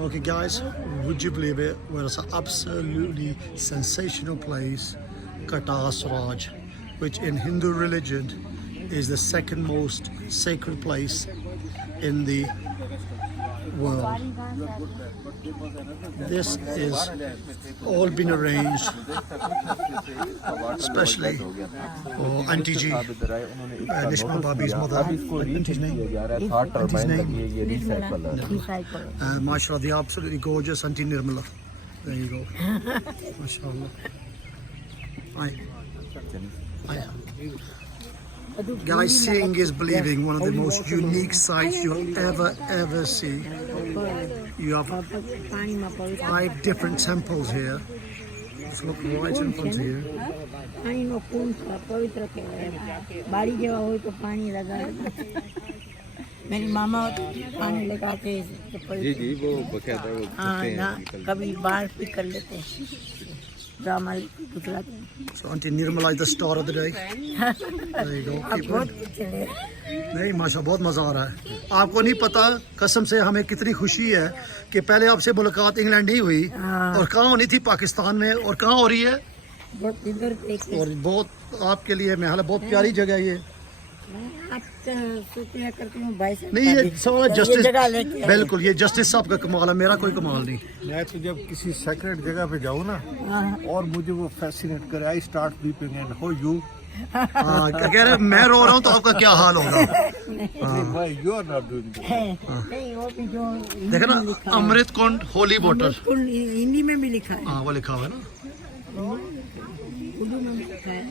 Okay, guys, would you believe it? Well, it's an absolutely sensational place, KATAAS Raj, which in Hindu religion is the second most sacred place in the world. This is all been arranged, especially for Auntie Ji, Nishma Babi's mother. Auntie's name? Auntie's name? MashaAllah, the absolutely gorgeous Auntie Nirmala. There you go. MashaAllah. Hi. Guys, seeing is believing. One of the most unique sights you'll ever see. You have 5 different temples here. Just look right in front of you. मेरी मामा पानी लगाते जी वो बकायदा वो कभी बाहर भी कर लेते हैं ड्रामा दिखलाते हैं. So Auntie Nirmala is the star of the day. There you go. नहीं माशा बहुत मज़ा आ रहा है. आपको नहीं पता कसम से हमें कितनी खुशी है कि पहले आपसे मुलाकात इंग्लैंड नहीं हुई और कहाँ होनी थी पाकिस्तान में और कहाँ हो रही है और बहुत आपके लिए मैं हाल बहुत प्यारी जगह है ये. नहीं ये सारा जस्टिस बिल्कुल ये जस्टिस साहब का कमाल है मेरा कोई कमाल नहीं. मैं तो जब किसी सेक्रेट जगह पे जाऊँ ना और मुझे वो फैसिनेट करे I start weeping and how you कह रहे मैं रो रहा हूँ तो आपका क्या हाल होगा. यू आर नॉट डूइंग देखा ना अमृत कुंड होली वाटर हिंदी में भी लिखा है. हाँ वो लिखा हुआ है ना. उर्दू में भी लिखा है.